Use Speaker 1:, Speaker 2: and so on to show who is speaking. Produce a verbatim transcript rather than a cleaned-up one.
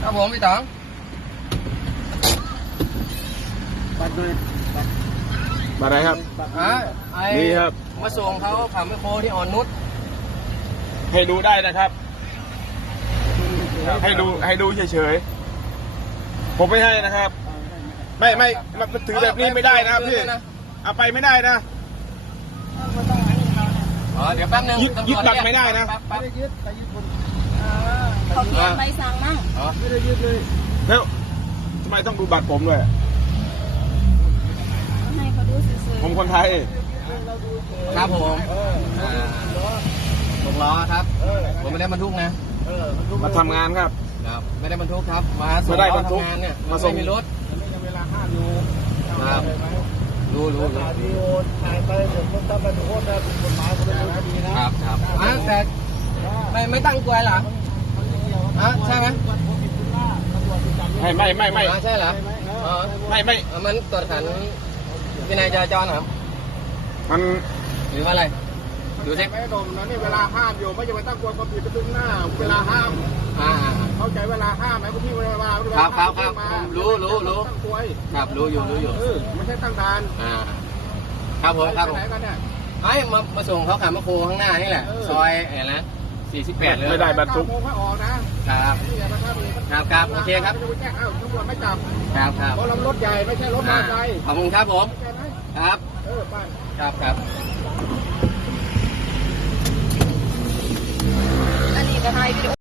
Speaker 1: ครับผมพี่ต๋อง
Speaker 2: บัตรด้วยบัตร
Speaker 3: มาไหนครับ
Speaker 1: ฮะไอ้
Speaker 3: นี่ครับ
Speaker 1: มาส่งเขาขับไมคโครที่อ่อนนุช
Speaker 3: ให้ดูได้นะครับ ให้ดูให้ดูเฉยๆผมไม่ให้นะครับ ไม่ไม่มันถือแบบนี้ไม่ได้นะครับพี่เอาไปไม่ได้นะ
Speaker 1: อ๋อเดี๋ยวแป๊บนึง
Speaker 3: ยึดยึดบัตรไม่ได้นะ
Speaker 1: แป๊บแป๊บ
Speaker 2: ไม่ได้ยึดไปยึดคน
Speaker 4: เขาเขียนใบสั่งมั่ง
Speaker 1: อ๋อ
Speaker 2: ไม่ได้ยึดเลย
Speaker 3: แล้วทำไมต้องดูบัตรผมด้วย
Speaker 4: ให้เขาดูซื่อ
Speaker 3: ผมคนไทย
Speaker 1: ครับผมอ่าหกล้อครับผมไม่ได้บรรทุกนะ
Speaker 2: เออมันดู
Speaker 3: มาทำงานครับ
Speaker 1: ครับไม่ได้บรรทุกครับมาส่ง
Speaker 3: ไม่ได้บรรทุก
Speaker 1: เขาทำงานเนี่ย
Speaker 3: มาส่ง
Speaker 1: ไมีรถ
Speaker 2: เวลาห้ามอยู่
Speaker 1: ครับรู้รู้รู้
Speaker 2: ถ่ายวีดีโอถ่ายไปเดี๋ยวคนทำไปทุกคนนะกฎหมายคนละคดีนะครับ
Speaker 1: ครับอ่ะแต่ไม่ไม่ตั้งกลวยเหรอฮะใช่ไหม
Speaker 3: ไม่ไม่ไม่ไม่
Speaker 1: อ่าใช่เหรออ๋อ
Speaker 3: ไม่ไม่
Speaker 1: อ่ะมันตรวจขันวินัยจราจรเหรอครับ
Speaker 3: มัน
Speaker 1: หรือว่าอะไรดูสิ
Speaker 2: ไม่โดนนะนี่เวลาห้ามอยู่ไม่จะไปตั้งกลัวความผิดไปตึงหน้าเวลาห้าม
Speaker 1: อ่าอ่า
Speaker 2: เข้าใจเวลาห้ามไหมคุณพี่เวลา
Speaker 1: ครับครับครับรู้รู้รู้
Speaker 2: ตั้งกลวย
Speaker 1: ครับรู้อยู่รู้อยู่
Speaker 2: เออไม่ใช่ตั้งด่าน
Speaker 1: อ่าครับผมครับผม
Speaker 2: ไหนกันเนี่ย
Speaker 1: ไอ้มามาส่งเขาขับมาโคข้างหน้านี่แหละซอยอะไรนะสี่สิบแปดเลย
Speaker 3: ไม่ได้บรรทุก
Speaker 2: โมงให้ออกนะครับ นี่อย่ามาทำเลย
Speaker 1: ครับครับโอเคครับ
Speaker 2: ไม่ได้ไปแจ้งอ้าวตำรวจไม่จับ
Speaker 1: ครับครับ
Speaker 2: เพราะเรารถใหญ่ไม่ใช่รถมอ
Speaker 1: อ่า
Speaker 2: เตอร์ไซค์
Speaker 1: ขอบคุณครับผม
Speaker 2: ใช่ไหม
Speaker 1: ครับ
Speaker 2: เออไป้า
Speaker 1: ครับครับ
Speaker 4: ๆอันนี้ก็ให้วิดีโอ